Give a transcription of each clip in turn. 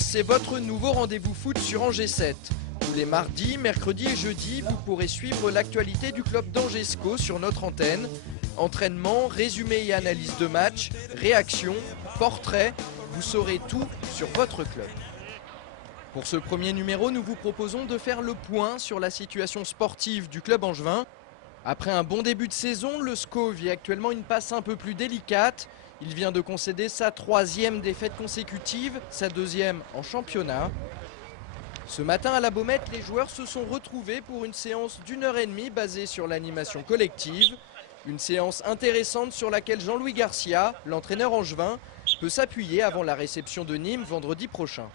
c'est votre nouveau rendez-vous foot sur Angers 7. Tous les mardis, mercredis et jeudis, vous pourrez suivre l'actualité du club d'Angesco sur notre antenne. Entraînement, résumé et analyse de match, réactions, portraits, vous saurez tout sur votre club. Pour ce premier numéro, nous vous proposons de faire le point sur la situation sportive du club angevin. Après un bon début de saison, le SCO vit actuellement une passe un peu plus délicate. Il vient de concéder sa 3e défaite consécutive, sa 2e en championnat. Ce matin à la Baumette, les joueurs se sont retrouvés pour une séance d'1h30 basée sur l'animation collective. Une séance intéressante sur laquelle Jean-Louis Garcia, l'entraîneur angevin, peut s'appuyer avant la réception de Nîmes vendredi prochain.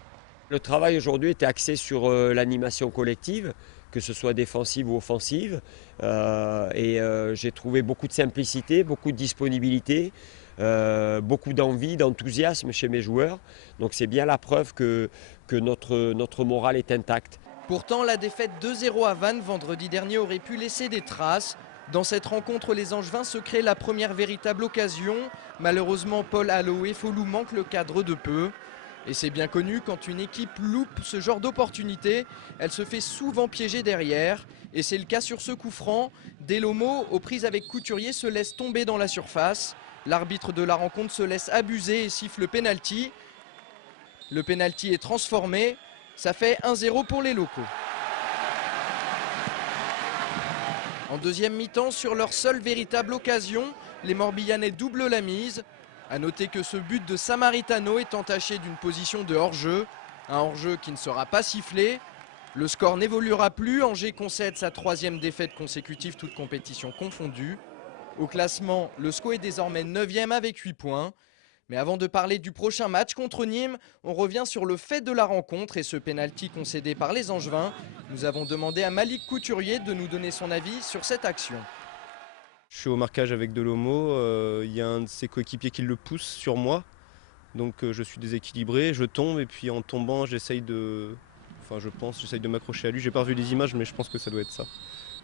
Le travail aujourd'hui était axé sur l'animation collective, que ce soit défensive ou offensive. J'ai trouvé beaucoup de simplicité, beaucoup de disponibilité, beaucoup d'envie, d'enthousiasme chez mes joueurs. Donc c'est bien la preuve que notre morale est intacte. Pourtant, la défaite 2-0 à Vannes vendredi dernier aurait pu laisser des traces. Dans cette rencontre, les Angevins se créent la première véritable occasion. Malheureusement, Paul Aloé-Folou manque le cadre de peu. Et c'est bien connu, quand une équipe loupe ce genre d'opportunité, elle se fait souvent piéger derrière. Et c'est le cas sur ce coup franc. Delomo, aux prises avec Couturier, se laisse tomber dans la surface. L'arbitre de la rencontre se laisse abuser et siffle le pénalty. Le pénalty est transformé. Ça fait 1-0 pour les locaux. En deuxième mi-temps, sur leur seule véritable occasion, les Morbihanais doublent la mise. A noter que ce but de Samaritano est entaché d'une position de hors-jeu. Un hors-jeu qui ne sera pas sifflé. Le score n'évoluera plus. Angers concède sa 3e défaite consécutive, toute compétition confondue. Au classement, le SCO est désormais 9e avec 8 points. Mais avant de parler du prochain match contre Nîmes, on revient sur le fait de la rencontre et ce pénalty concédé par les Angevins. Nous avons demandé à Malik Couturier de nous donner son avis sur cette action. Je suis au marquage avec Delomo, il y a un de ses coéquipiers qui le pousse sur moi, donc je suis déséquilibré, je tombe et puis en tombant j'essaye de m'accrocher à lui. J'ai pas revu les images mais je pense que ça doit être ça.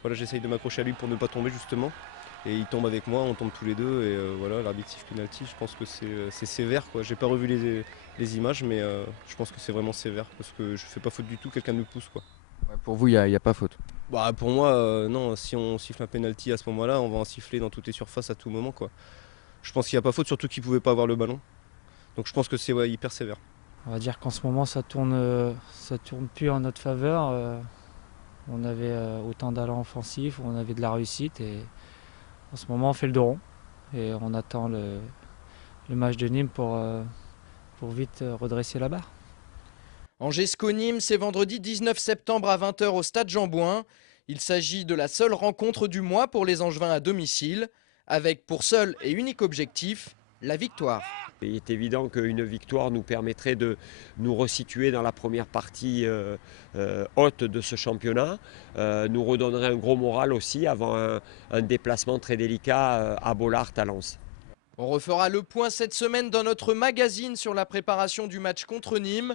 Voilà, j'essaye de m'accrocher à lui pour ne pas tomber justement et il tombe avec moi, on tombe tous les deux et voilà, l'arbitre siffle penalty. Je pense que c'est sévère quoi. J'ai pas revu les images mais je pense que c'est vraiment sévère parce que je fais pas faute du tout, quelqu'un me pousse quoi. Ouais, pour vous, il n'y a pas faute? Bah pour moi, non, si on siffle un penalty à ce moment-là, on va en siffler dans toutes les surfaces à tout moment quoi. Je pense qu'il n'y a pas faute, surtout qu'il ne pouvait pas avoir le ballon. Donc je pense que c'est hyper sévère. On va dire qu'en ce moment ça tourne plus en notre faveur. On avait autant d'allant offensif, on avait de la réussite et en ce moment on fait le dos rond et on attend le match de Nîmes pour vite redresser la barre. Angers-SCO Nîmes, c'est vendredi 19 septembre à 20h au stade Jean-Bouin. Il s'agit de la seule rencontre du mois pour les Angevins à domicile, avec pour seul et unique objectif, la victoire. Il est évident qu'une victoire nous permettrait de nous resituer dans la première partie haute de ce championnat, nous redonnerait un gros moral aussi avant un déplacement très délicat à Bollaert à Lens. On refera le point cette semaine dans notre magazine sur la préparation du match contre Nîmes.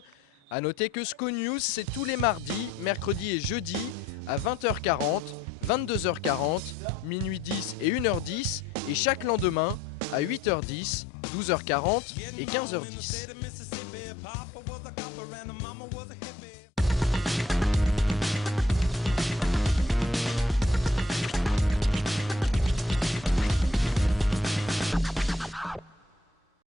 A noter que SCO News, c'est tous les mardis, mercredis et jeudis à 20h40, 22h40, minuit 10 et 1h10 et chaque lendemain à 8h10, 12h40 et 15h10.